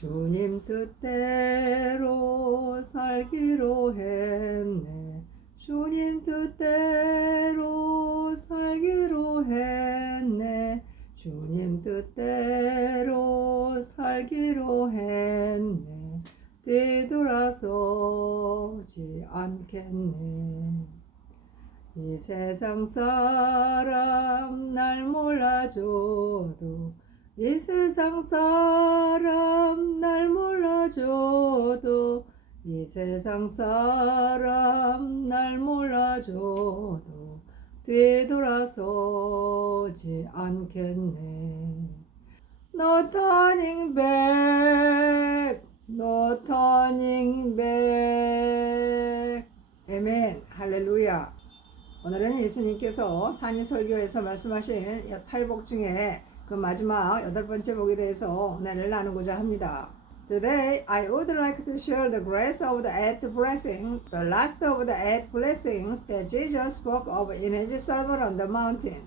주님 뜻대로 살기로 했네. 주님 뜻대로 살기로 했네. 주님 뜻대로 살기로 했네. 뒤돌아서지 않겠네. 이 세상 사람 날 몰라줘도, 이 세상 사람 날 몰라줘도, 이 세상 사람 날 몰라줘도 뒤돌아서지 않겠네. No turning back, no turning back. 아멘. 할렐루야. 오늘은 예수님께서 산이설교에서 말씀하신 팔복 중에 그 마지막 8번째 복에 대해서 은혜를 나누고자 합니다. Today I would like to share the grace of the 8th blessing, the last of the 8 blessings that Jesus spoke of in his sermon on the mountain.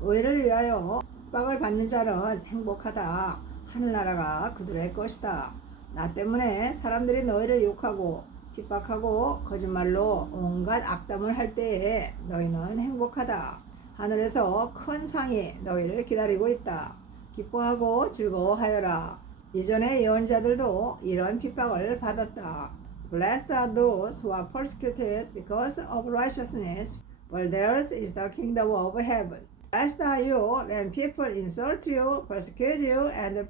의를 위하여 핍박을 받는 자는 행복하다. 하늘나라가 그들의 것이다. 나 때문에 사람들이 너희를 욕하고 핍박하고 거짓말로 온갖 악담을 할 때에 너희는 행복하다. 하늘에서 큰 상이 너희를 기다리고 있다. 기뻐하고 즐거워하여라. 이전의 예언자들도 이런 핍박을 받았다. Blessed are those who are persecuted because of righteousness, for theirs is the kingdom of heaven. Blessed are you when people insult you, persecute you, and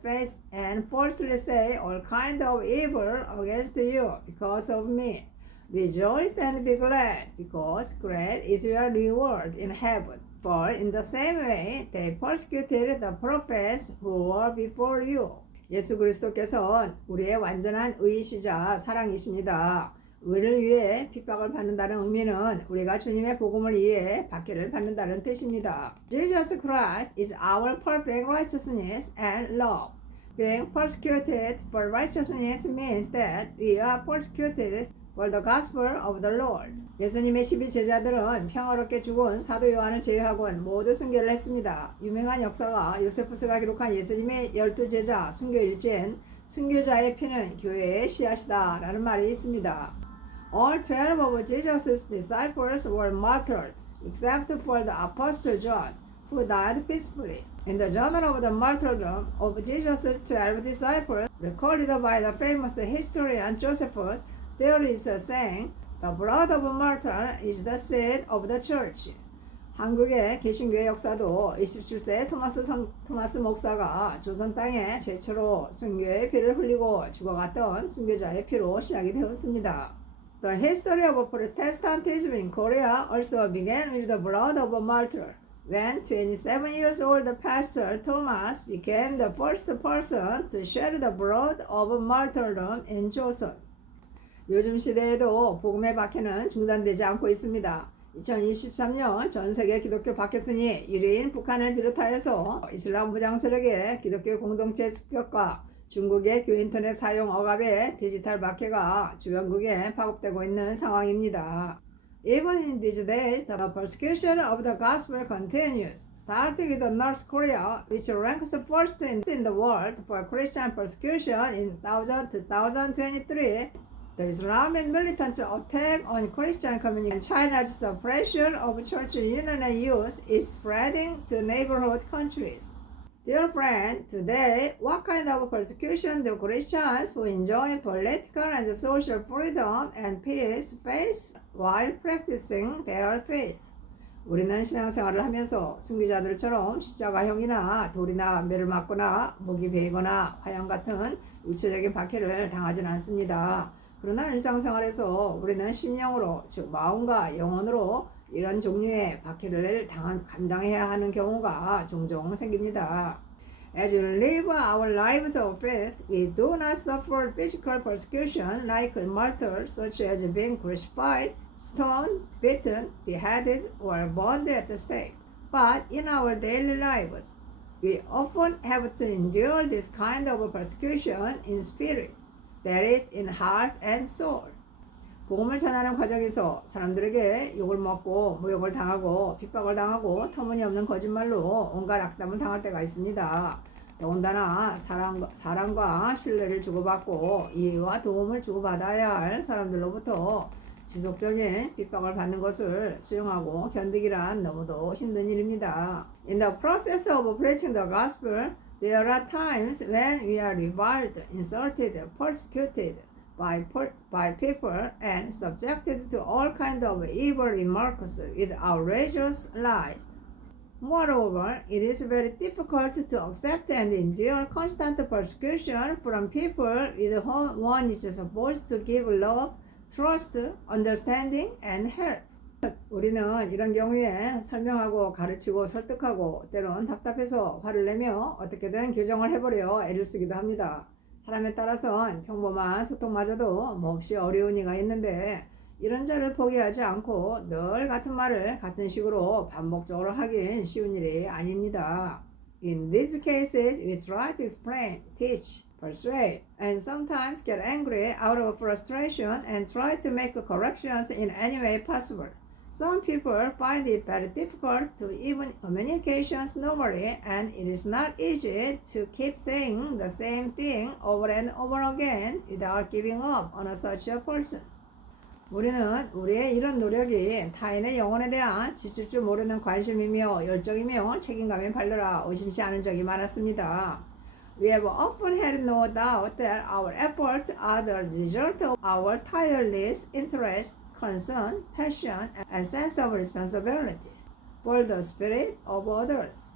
falsely say all kind of evil against you because of me. Rejoice and be glad, because great is your reward in heaven. For in the same way they persecuted the prophets who were before you. 예수 그리스도께서 우리의 완전한 의이시자 사랑이십니다. 의를 위해 핍박을 받는다는 의미는 우리가 주님의 복음을 위해 박해를 받는다는 뜻입니다. Jesus Christ is our perfect righteousness and love. Being persecuted for righteousness means that we are persecuted for the gospel of the Lord. 예수님의 12제자들은 평화롭게 죽은 사도 요한을 제외하고는 모두 순교를 했습니다. 유명한 역사가 요세푸스가 기록한 예수님의 12제자 순교 일지엔 순교자의 피는 교회의 씨앗이다 라는 말이 있습니다. All 12 of Jesus' disciples were martyred, except for the Apostle John, who died peacefully. In the journal of the martyrdom of Jesus' 12 disciples, recorded by the famous historian Josephus, there is a saying, "The blood of a martyr is the seed of the church." 한국의 개신교의 역사도 27세 토마스 목사가 조선 땅에 최초로 순교의 피를 흘리고 죽어갔던 순교자의 피로 시작이 되었습니다. The history of Protestantism in Korea also began with the blood of a martyr. When 27 years old pastor Thomas became the first person to shed the blood of martyrdom in Joseon. 요즘 시대에도 복음의 박해는 중단되지 않고 있습니다. 2023년 전 세계 기독교 박해 순위 1위인 북한을 비롯하여서 이슬람 무장 세력의 기독교 공동체 습격과 중국의 교회 인터넷 사용 억압의 디지털 박해가 주변국에 파급되고 있는 상황입니다. Even in these days, the persecution of the gospel continues, starting with North Korea, which ranks first in the world for Christian persecution in 2023. The Islamic militant attack on Christian community and China's suppression of church union and youth is spreading to neighborhood countries. Dear friend, today, what kind of persecution do Christians who enjoy political and social freedom and peace face while practicing their faith? 우리는 신앙생활을 하면서 순교자들처럼 십자가형이나 돌이나 매를 맞거나 목이 베이거나 화형 같은 육체적인 박해를 당하지는 않습니다. 그러나 일상생활에서 우리는 심령으로, 즉 마음과 영혼으로 이런 종류의 박해를 감당해야 하는 경우가 종종 생깁니다. As we live our lives of faith, we do not suffer physical persecution like martyrs, such as being crucified, stoned, beaten, beheaded, or burned at the stake. But in our daily lives, we often have to endure this kind of persecution in spirit, that is, in heart and soul. 복음을 전하는 과정에서 사람들에게 욕을 먹고 모욕을 당하고 핍박을 당하고 터무니없는 거짓말로 온갖 악담을 당할 때가 있습니다. 더군다나 사랑과 신뢰를 주고받고 이해와 도움을 주고받아야 할 사람들로부터 지속적인 핍박을 받는 것을 수용하고 견디기란 너무도 힘든 일입니다. In the process of preaching the gospel, there are times when we are reviled, insulted, persecuted by people and subjected to all kinds of evil remarks with outrageous lies. Moreover, it is very difficult to accept and endure constant persecution from people with whom one is supposed to give love, trust, understanding, and help. 우리는 이런 경우에 설명하고 가르치고 설득하고 때론 답답해서 화를 내며 어떻게든 교정을 해보려 애를 쓰기도 합니다. 사람에 따라선 평범한 소통마저도 몹시 어려운 이가 있는데 이런 자를 포기하지 않고 늘 같은 말을 같은 식으로 반복적으로 하긴 쉬운 일이 아닙니다. In these cases, we try to explain, teach, persuade, and sometimes get angry out of frustration and try to make corrections in any way possible. Some people find it very difficult to even communications normally, and it is not easy to keep saying the same thing over and over again without giving up on such a person. 우리는 우리의 이런 노력이 타인의 영혼에 대한 지칠 줄 모르는 관심이며 열정이며 책임감에 발려라 의심치 않은 적이 많았습니다. We have often had no doubt that our efforts are the result of our tireless interest, concern, passion, and sense of responsibility for the spirit of others.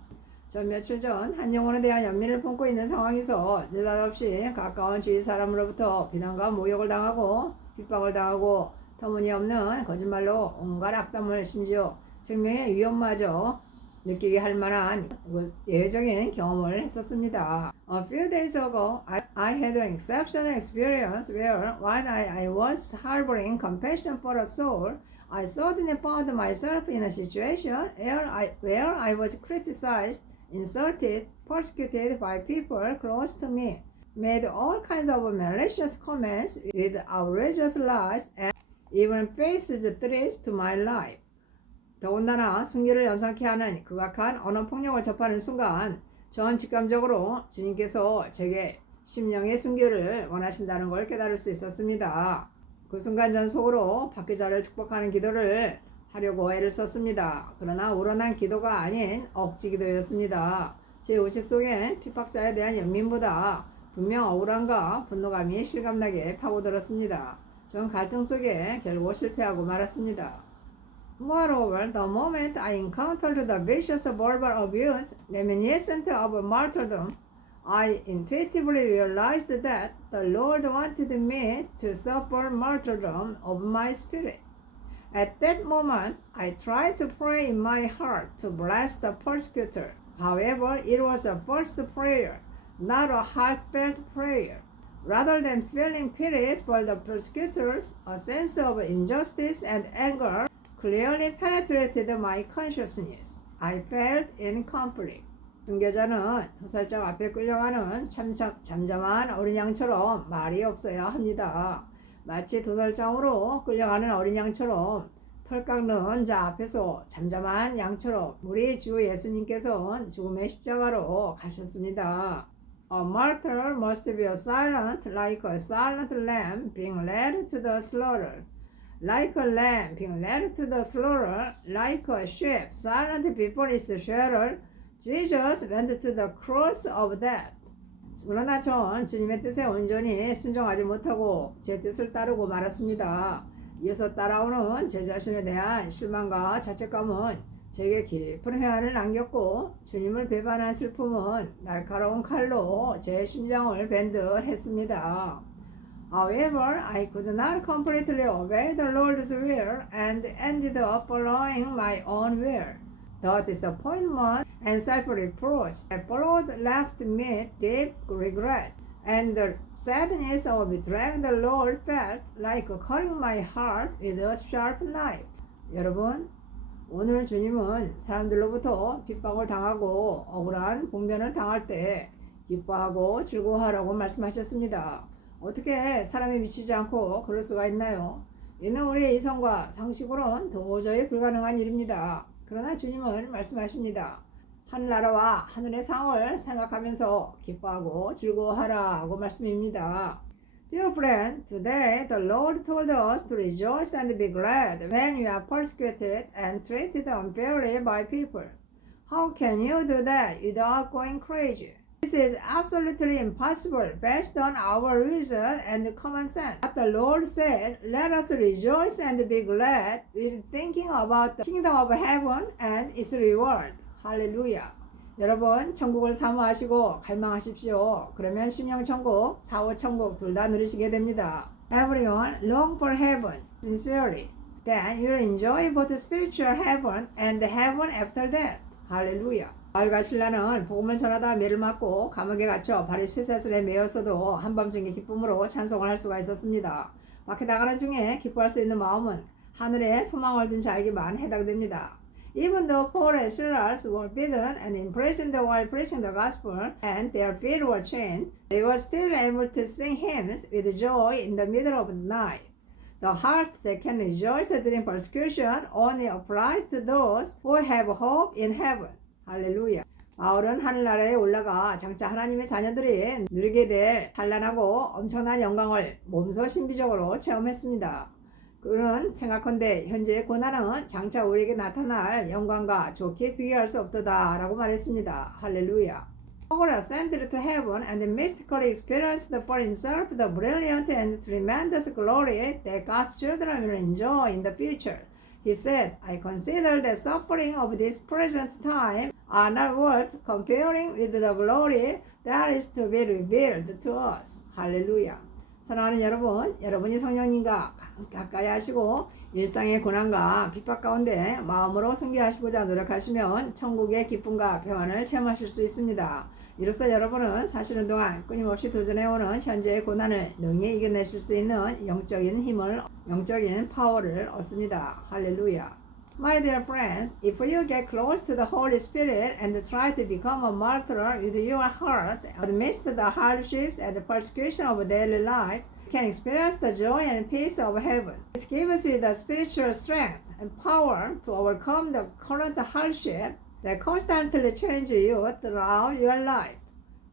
전 며칠 전 한 영혼에 대한 연민을 품고 있는 상황에서 느닷없이 가까운 주위 사람으로부터 비난과 모욕을 당하고 핍박을 당하고 터무니없는 거짓말로 온갖 악담을 심지어 생명의 위험마저 느끼게 할 만한 예외적인 경험을 했었습니다. A few days ago, I had an exceptional experience where while I was harboring compassion for a soul, I suddenly found myself in a situation where I was criticized, insulted, persecuted by people close to me, made all kinds of malicious comments with outrageous lies, and even faced threats to my life. 더군다나 순기를 연상케 하는 극악한 언어폭력을 접하는 순간 전 직감적으로 주님께서 제게 심령의 순기를 원하신다는 걸 깨달을 수 있었습니다. 그 순간 전 속으로 박기자를 축복하는 기도를 하려고 애를 썼습니다. 그러나 우러난 기도가 아닌 억지 기도였습니다. 제 의식 속엔 핍박자에 대한 연민보다 분명 억울함과 분노감이 실감나게 파고들었습니다. 전 갈등 속에 결국 실패하고 말았습니다. Moreover, the moment I encountered the vicious verbal abuse reminiscent of martyrdom, I intuitively realized that the Lord wanted me to suffer martyrdom of my spirit. At that moment, I tried to pray in my heart to bless the persecutor. However, it was a false prayer, not a heartfelt prayer. Rather than feeling pity for the persecutors, a sense of injustice and anger clearly penetrated my consciousness. I felt in conflict. 순교자는 도살장 앞에 끌려가는 잠잠한 어린 양처럼 말이 없어야 합니다. 마치 도살장으로 끌려가는 어린 양처럼 털 깎는 자 앞에서 잠잠한 양처럼 우리 주 예수님께서는 죽음의 십자가로 가셨습니다. A martyr must be silent like a silent lamb being led to the slaughter. Like a lamb being led to the slaughter, like a sheep silent before its shearer, Jesus went to the cross of death. 그러나 전 주님의 뜻에 온전히 순종하지 못하고 제 뜻을 따르고 말았습니다. 이어서 따라오는 제 자신에 대한 실망과 자책감은 제게 깊은 회한을 남겼고 주님을 배반한 슬픔은 날카로운 칼로 제 심장을 벤 듯 했습니다. However, I could not completely obey the Lord's will and ended up following my own will. The disappointment and self-reproach that followed left me deep regret, and the sadness of betraying the Lord felt like cutting my heart with a sharp knife. 여러분, 오늘 주님은 사람들로부터 핍박을 당하고 억울한 봉변을 당할 때 기뻐하고 즐거워하라고 말씀하셨습니다. 어떻게 사람이 미치지 않고 그럴 수가 있나요? 이는 우리의 이성과 상식으로는 도저히 불가능한 일입니다. 그러나 주님은 말씀하십니다. 하늘나라와 하늘의 상을 생각하면서 기뻐하고 즐거워하라고 말씀입니다. Dear friend, today the Lord told us to rejoice and be glad when we are persecuted and treated unfairly by people. How can you do that without going crazy? This is absolutely impossible based on our reason and common sense. But the Lord says, let us rejoice and be glad with thinking about the kingdom of heaven and its reward. 할렐루야. 여러분, 천국을 사모하시고 갈망하십시오. 그러면 심령천국, 사후천국 둘 다 누리시게 됩니다. Everyone long for heaven, sincerely. Then you'll enjoy both spiritual heaven and heaven after death. 할렐루야. 바울과 실라는 복음을 전하다 매를 맞고 감옥에 갇혀 발이 쇠사슬에 매였어도 한밤중에 기쁨으로 찬송을 할 수가 있었습니다. 밖에 나가는 중에 기뻐할 수 있는 마음은 하늘에 소망을 둔 자에게만 해당됩니다. Even though Paul and Silas were beaten and imprisoned while preaching the gospel, and their feet were chained, they were still able to sing hymns with joy in the middle of the night. The heart that can rejoice during persecution only applies to those who have hope in heaven. 할렐루야. 바울은 하늘나라에 올라가 장차 하나님의 자녀들이 누리게 될 찬란하고 엄청난 영광을 몸소 신비적으로 체험했습니다. 그는 생각컨대 현재의 고난은 장차 우리에게 나타날 영광과 좋게 비교할 수 없도다라고 말했습니다. 할렐루야. Paul ascended to heaven and mystically experienced for himself the brilliant and tremendous glory that God's children will enjoy in the future. He said, I consider the suffering of this present time are not worth comparing with the glory that is to be revealed to us. 할렐루야. 사랑하는 여러분, 여러분이 성령님과 가까이 하시고 일상의 고난과 핍박 가운데 마음으로 순교하시고자 노력하시면 천국의 기쁨과 평안을 체험하실 수 있습니다. 이로써 여러분은 사시는 동안 끊임없이 도전해오는 현재의 고난을 능히 이겨내실 수 있는 영적인 힘을, 영적인 파워를 얻습니다. 할렐루야. My dear friends, if you get close to the Holy Spirit and try to become a martyr with your heart amidst the hardships and the persecution of daily life, you can experience the joy and peace of heaven. This gives you the spiritual strength and power to overcome the current hardship that constantly change you throughout your life.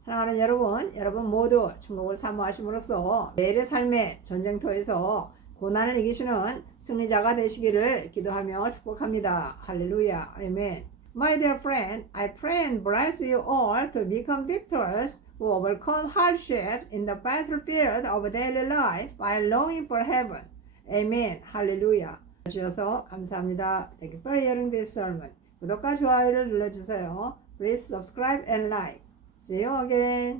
사랑하는 여러분, 여러분 모두 천국을 사모하심으로써 매일의 삶의 전쟁터에서 고난을 이기시는 승리자가 되시기를 기도하며 축복합니다. 할렐루야. 아멘. My dear friend, I pray and bless you all to become victors who overcome hardships in the battlefield of daily life by longing for heaven. Amen. 할렐루야. 주셔서 감사합니다. Thank you for hearing this sermon. 구독과 좋아요를 눌러주세요. Please subscribe and like. See you again.